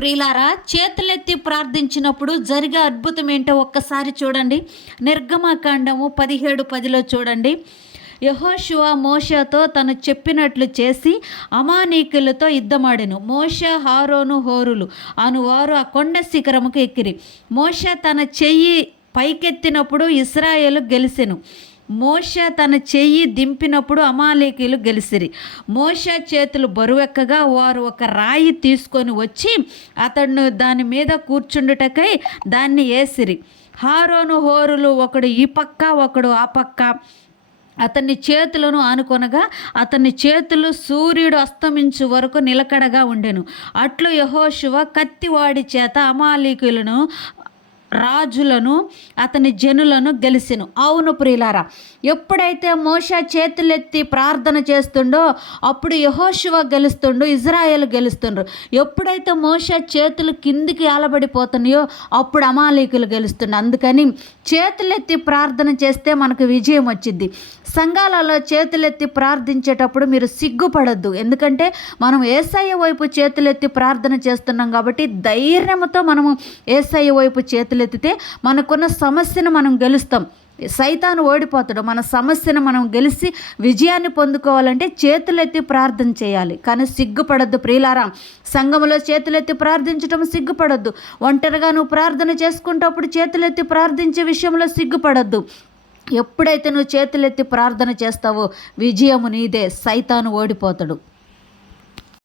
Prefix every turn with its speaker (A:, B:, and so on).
A: ప్రియులారా చేతులెత్తి ప్రార్థించినప్పుడు జరిగే అద్భుతం ఏంటో ఒక్కసారి చూడండి. నిర్గమకాండము పదిహేడు పదిలో చూడండి. యహోశివ మోషతో తను చెప్పినట్లు చేసి అమానీకులతో యుద్ధమాడెను. మోష హారోను హోరులు అను వారు ఆ కొండ శిఖరముకు ఎక్కిరి. మోష తన చెయ్యి పైకెత్తినప్పుడు ఇస్రాయేలు గెలిసెను. మోష తన చెయ్యి దింపినప్పుడు అమాలేకీలు గెలిసిరి. మోష చేతులు బరువెక్కగా వారు ఒక రాయి తీసుకొని వచ్చి అతడు దాని మీద కూర్చుండుటకై దాన్ని వేసిరి హారోను హోరులు ఒకడు ఈ పక్క ఒకడు ఆ పక్క. అతని చేతులను ఆనుకొనగా అతని చేతులు సూర్యుడు అస్తమించు వరకు నిలకడగా ఉండెను. అట్లు యహోశివ కత్తివాడి చేత అమాలీకులను రాజులను అతని జనులను గెలిచెను అవును ప్రియులారా ఎప్పుడైతే మోష చేతులెత్తి ప్రార్థన చేస్తుండో అప్పుడు యహోశివ గెలుస్తుండు ఇజ్రాయెల్ గెలుస్తుండ్రు. ఎప్పుడైతే మోష చేతులు కిందికి ఆలబడిపోతున్నాయో అప్పుడు అమాలీకులు గెలుస్తుండ్రు. అందుకని చేతులెత్తి ప్రార్థన చేస్తే మనకు విజయం వచ్చింది సంఘాలలో చేతులెత్తి ప్రార్థించేటప్పుడు మీరు సిగ్గుపడద్దు. ఎందుకంటే మనం ఏసయ్య వైపు చేతులెత్తి ప్రార్థన చేస్తున్నాం కాబట్టి ధైర్యంతో మనము ఏసయ్య వైపు చేతులు చేతులెత్తితే మనకున్న సమస్యను మనం గెలుస్తాం. సైతాను ఓడిపోతాడు. మన సమస్యను మనం గెలిచి విజయాన్ని పొందుకోవాలంటే చేతులెత్తి ప్రార్థన చేయాలి. కానీ సిగ్గుపడద్దు ప్రియులారాం. సంఘంలో చేతులెత్తి ప్రార్థించడం సిగ్గుపడద్దు. ఒంటరిగా నువ్వు ప్రార్థన చేసుకుంటప్పుడు చేతులెత్తి ప్రార్థించే విషయంలో సిగ్గుపడద్దు. ఎప్పుడైతే నువ్వు చేతులెత్తి ప్రార్థన చేస్తావో విజయము నీదే. సైతాను ఓడిపోతాడు.